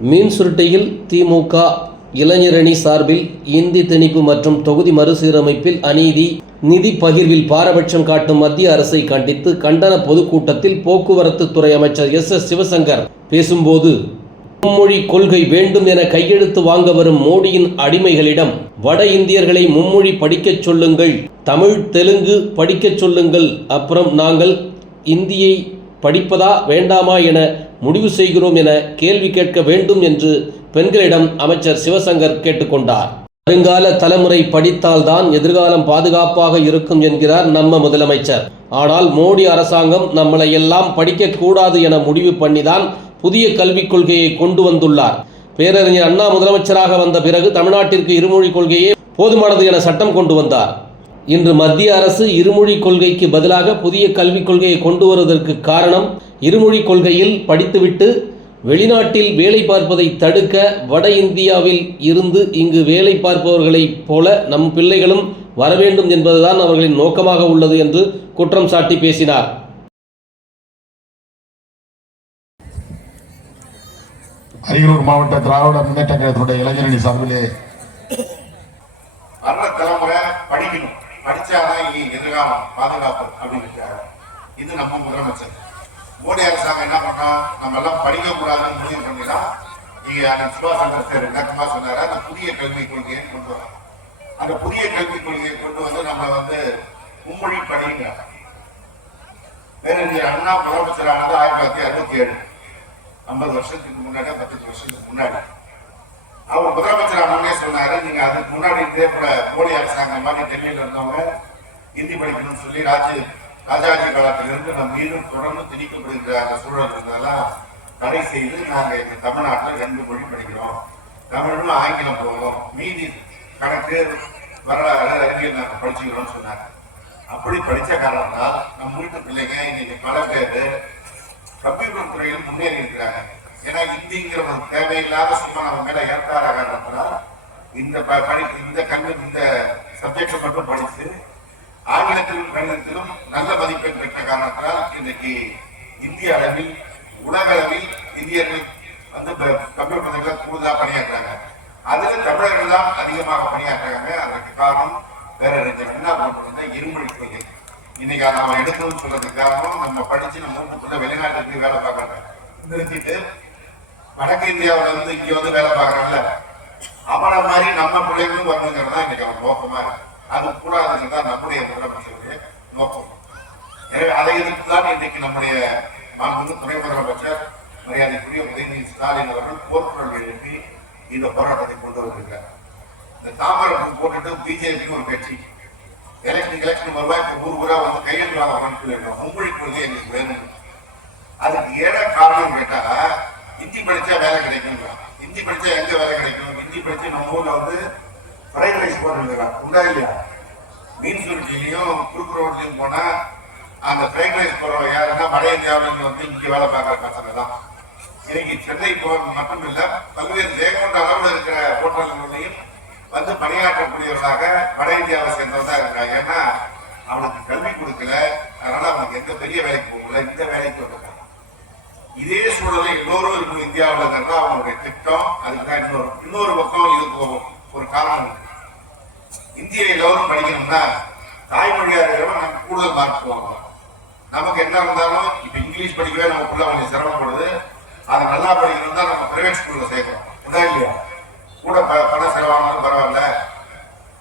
மீன் சுருட்டையில் திமுக இளைஞரணி சார்பில் இந்தி திணிப்பு மற்றும் தொகுதி மறுசீரமைப்பில் அநீதி நிதி பகிர்வில் பாரபட்சம் காட்டும் மத்திய அரசை கண்டித்து கண்டன பொதுக்கூட்டத்தில் போக்குவரத்து துறை அமைச்சர் எஸ் எஸ் சிவசங்கர் பேசும்போது மும்மொழி கொள்கை வேண்டும் என கையெழுத்து வாங்க வரும் மோடியின் அடிமைகளிடம் வட இந்தியர்களை மும்மொழி படிக்கச் சொல்லுங்கள் தமிழ் தெலுங்கு படிக்கச் சொல்லுங்கள் அப்புறம் நாங்கள் இந்தியை படிப்பதா வேண்டாமா என முடிவு செய்கிறோம் என கேள்வி கேட்க வேண்டும் என்று பெண்களிடம் அமைச்சர் சிவசங்கர் கேட்டுக்கொண்டார். வருங்கால தலைமுறை படித்தால்தான் எதிர்காலம் பாதுகாப்பாக இருக்கும் என்கிறார் நம்ம முதலமைச்சர். ஆனால் மோடி அரசாங்கம் நம்மளை எல்லாம் படிக்கக் கூடாது என முடிவு பண்ணிதான் புதிய கல்விக் கொள்கையை கொண்டு வந்துள்ளார். பேரறிஞர் அண்ணா முதலமைச்சராக வந்த பிறகு தமிழ்நாட்டிற்கு இருமொழி கொள்கையே போதுமானது என சட்டம் கொண்டு வந்தார். இன்று மத்திய அரசு இருமொழி கொள்கைக்கு பதிலாக புதிய கல்விக் கொள்கையை கொண்டு வருவதற்கு காரணம் இருமொழி கொள்கையில் படித்துவிட்டு வெளிநாட்டில் வேலை பார்ப்பதை தடுக்க வட இந்தியாவில் இருந்து இங்கு வேலை பார்ப்பவர்களைப் போல நம் பிள்ளைகளும் வர வேண்டும் என்பதுதான் அவர்களின் நோக்கமாக உள்ளது என்று குற்றம் சாட்டி பேசினார். அரியலூர் மாவட்ட திராவிட முன்னேற்ற கழகத்தினுடைய இளைஞரணி சார்பிலே வர்ற தலைமுறை படிக்கணும். படிச்சாதான் எதிர்காலம் பாதுகாப்பு அப்படின்னு இது நம்ம முதலமைச்சர். மோடி அரசாங்கம் என்ன பண்ணோம் நம்ம எல்லாம் படிக்க கூடாதுன்னு முடிவு பண்ணிதான் நீங்க அண்ணன் சுபாஷ் சந்திர சார் விளக்கமா சொன்னாரு? அந்த புதிய கல்விக் கொள்கையை கொண்டு வரோம் அந்த புதிய கல்விக் கொள்கையை கொண்டு வந்து நம்ம வந்து மும்மொழி படிக்கிறாங்க. பேரறிஞர் அண்ணா முதலமைச்சரானது ஆயிரத்தி தொள்ளாயிரத்தி அறுபத்தி ஏழு. ஐம்பது வருஷத்துக்கு முன்னாடி பத்து வருஷத்துக்கு முன்னாடி. அவர் முதலமைச்சர் அவனே சொன்னாரு நீங்க அதுக்கு முன்னாடி இதே போல மோடி அரசாங்கம் மாதிரி டெல்லியில இருந்தவங்க ஹிந்தி படிக்கணும்னு சொல்லி ராஜு ராஜாஜி காலத்திலிருந்து நம் மீதும் தொடர்ந்து திணிக்கப்படுகிற அந்த சூழல் இருந்ததெல்லாம் தடை செய்து நாங்கள் இந்த தமிழ்நாட்டில் ரெண்டு மொழி படிக்கிறோம். தமிழும் ஆங்கிலம் போகிறோம் மீதி கணக்கு வரலாறு அறிவியல் நாங்கள் படிச்சுக்கிறோம்னு சொன்னாங்க. அப்படி படித்த காரணத்தால் நம் வீட்டு பிள்ளைங்க இன்னைக்கு பல பேர் கம்ப்யூட்டர் துறையில் முன்னேறி இருக்கிறாங்க. ஏன்னா இந்திங்கிற ஒரு தேவையில்லாத சும்மா நம்ம மேல ஏற்பாடாக காரணத்தினால் இந்த ப- படி இந்த கல்வி இந்த சப்ஜெக்டை மட்டும் படித்து ஆங்கிலத்திலும் கணிதத்திலும் நல்ல மதிப்பெண் பெற்ற காரணத்தால் இன்னைக்கு இந்திய அளவில் உலக அளவில் இந்தியர்கள் வந்து தமிழ் கம்ப்யூட்டர் துறையில பணியாற்றுறாங்க. அதுல தமிழர்கள் தான் அதிகமாக பணியாற்றுறாங்க. அதற்கு காரணம் வேற ரெண்டு என்ன கொண்டு இருமொழி கொள்கை. இன்னைக்கு நாம எடுக்கணும்னு சொல்றதுக்கு காரணம் நம்ம படிச்சு நம்ம வீட்டுக்குள்ள வெளிநாட்டுக்கு வேலை பார்க்கறாங்க நிறுத்திட்டு வடக்கு இந்தியாவுல இருந்து இங்க வந்து வேலை பார்க்கறாங்கல்ல அவனை மாதிரி நம்ம பிள்ளைகளும் வரணுங்கிறது தான் இன்னைக்கு அவன் நோக்கமா இருக்கு. அது கூடாதுன்னு தான் நம்முடைய முதலமைச்சருடைய நோக்கம். எனவே அதை எதிர்த்து தான் இன்றைக்கு நம்முடைய நான் வந்து துணை முதலமைச்சர் மரியாதைக்குரிய உதயநிதி ஸ்டாலின் அவர்கள் போர்க்குரல் எழுப்பி இந்த போராட்டத்தை கொண்டு வந்திருக்கார் இந்த தாமரம் போட்டுட்டு பிஜேபி ஒரு கட்சி எலெக்ஷன் எலெக்ஷன் வருவா இப்போ ஊர் ஊரா வந்து கையெழுத்து வாங்க வரணும்னு சொல்லிடுறோம் மும்மொழி கொள்கை எங்களுக்கு வேணும். அதுக்கு ஏற காரணம் கேட்டா ஹிந்தி படிச்சா வேலை கிடைக்கும் ஹிந்தி படிச்சா எங்க வேலை கிடைக்கும்? ஹிந்தி படிச்சு நம்ம ஊர்ல வந்து ஃப்ரைட் ரைஸ் போட்டுருக்கிறான் உண்டா இல்லையா மீன் சுருட்டிலையும் குறுக்கு ரோட்லையும் போனால் அந்த ஃப்ரைட் ரைஸ் போடுறவங்க யாருன்னா வட இந்தியாவில வந்து இங்கே வேலை பார்க்குற பசங்க தான். இன்னைக்கு சென்னை போ மட்டும் இல்லை பல்வேறு ஜெயங்கொண்ட அளவில் இருக்கிற ஹோட்டல்களையும் வந்து பணியாற்றக்கூடியவர்களாக வட இந்தியாவை சேர்ந்தவங்க தான் இருக்காங்க. ஏன்னா அவனுக்கு கல்வி கொடுக்கல. அதனால அவனுக்கு எந்த பெரிய வேலைக்கு போகல. இந்த வேலைக்கு வந்துட்டான். இதே சூழலை எல்லோரும் இருக்கும் இந்தியாவில் அவனுடைய திட்டம். அதுக்கு தான் இன்னொரு இன்னொரு பக்கம் இது ஒரு- ஒரு காரணம் இருக்கு. இந்தியை எல்லோரும் படிக்கணும்னா தாய்மொழியாக இருக்கிறவங்க நமக்கு கூடுதல் மார்க் வாங்கலாம் நமக்கு என்ன இருந்தாலும் இப்போ இங்கிலீஷ் படிக்கவே நம்ம புள்ள கொஞ்சம் சிரமப்படுது. அதை நல்லா படிக்கணும் தான் நம்ம பிரைவேட் ஸ்கூலில் சேர்க்கணும். உண்டா இல்லையா? கூட ப- பணம் செலவானாலும் பரவாயில்ல.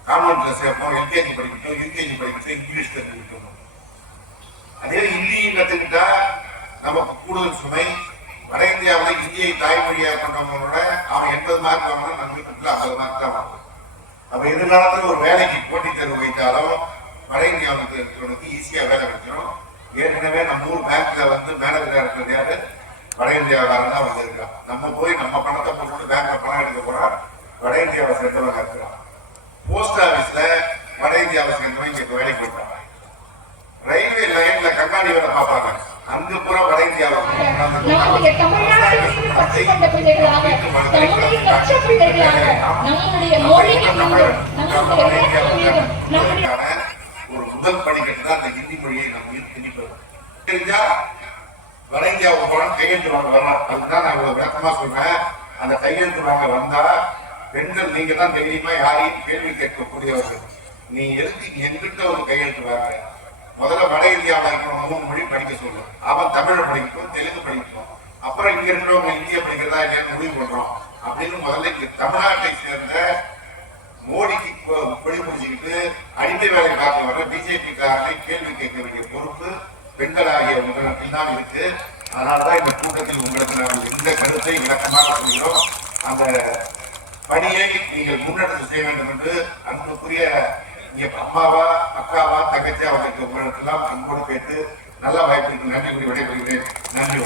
கான்வென்ட்ல சேர்ப்போம் எல்கேஜி படிக்கட்டும் யூகேஜி படிக்கட்டும் இங்கிலீஷ் தெரிஞ்சுக்கிட்டோம். அதே ஹிந்தியும் கற்றுக்கிட்டா நமக்கு கூடுதல் சுமை. வட இந்தியாவில் இந்தியை தாய்மொழியாக கொண்டவங்களோட அவன் எண்பது மார்க் வாங்கினா நம்ம வீட்டுக்குள்ள ஐம்பது மார்க் தான் வாங்குவோம் நம்ம எதிர்காலத்துல ஒரு வேலைக்கு போட்டித் தேர்வு வைத்தாலும் வட இந்தியாவுக்கு இருக்கிறவனுக்கு ஈஸியா வேலை கிடைச்சிடும் ஏற்கனவே நம்ம ஊர் பேங்க்ல வந்து மேனேஜரா இருக்கிறது யாரு? வட இந்தியாவில தான் வந்திருக்கான் நம்ம போய் நம்ம பணத்தை போட்டு பேங்க்ல பணம் எடுக்க போறா. வட இந்தியாவை சேர்ந்தவங்க இருக்கிறான். போஸ்ட் ஆபீஸ்ல வட இந்தியாவை சேர்ந்தவங்க இங்க வேலைக்கு போயிட்டாங்க ரயில்வே லைன்ல கண்ணாடி வேலை பார்ப்பாங்க. அங்க பூரா வட இந்தியாவில் நம்முடைய தமிழ்நாட்டிலிருந்து கற்றுக்கொண்ட பிள்ளைகளாக தமிழை கற்ற பிள்ளைகளாக நம்முடைய மொழியின் மீதும் நம்முடைய வேதத்தின் மீதும் நம்முடைய ஒரு முதல் படிக்கட்டு தான் அந்த ஹிந்தி மொழியை நம்ம திணிப்பது. தெரிஞ்சா வட இந்தியாவுக்கு போனா கையெழுத்து வாங்க வரலாம். அதுதான் நான் இவ்வளவு விளக்கமா சொல்றேன். அந்த கையெழுத்து வாங்க வந்தா பெண்கள் நீங்க தான் தைரியமா யாரையும் கேள்வி கேட்கக்கூடியவர்கள். நீ எதுக்கு என்கிட்ட ஒரு கையெழுத்து வாங்க முதல்ல வட இந்தியாவில் இருக்கிறவங்க மூணு மொழி படிக்க சொல்லு அவன் தமிழை படிக்கட்டும் தெலுங்கு படிக்கட்டும் அப்புறம் இங்க இருக்கிறவங்க இந்திய படிக்கிறதா என்னன்னு முடிவு பண்றோம். அப்படின்னு முதல்ல இங்க தமிழ்நாட்டை சேர்ந்த மோடிக்கு பொழி முடிச்சுக்கிட்டு அடிமை வேலை பார்க்க வர பிஜேபி காரனை கேள்வி கேட்க வேண்டிய பொறுப்பு பெண்களாகிய உங்களிடத்தில் தான் இருக்கு. அதனாலதான் இந்த கூட்டத்தில் உங்களுக்கு நாங்கள் எந்த கருத்தை விளக்கமாக சொல்கிறோம். அந்த பணியை நீங்கள் முன்னெடுத்து செய்ய வேண்டும் என்று அன்புக்குரிய இங்க அம்மாவா அக்காவா தங்கச்சியா அவங்க உங்களிடத்தெல்லாம் அன்போடு கேட்டு நல்லா வாய்ப்பு நன்றி கூறி விடைபெறுகிறேன். நன்றி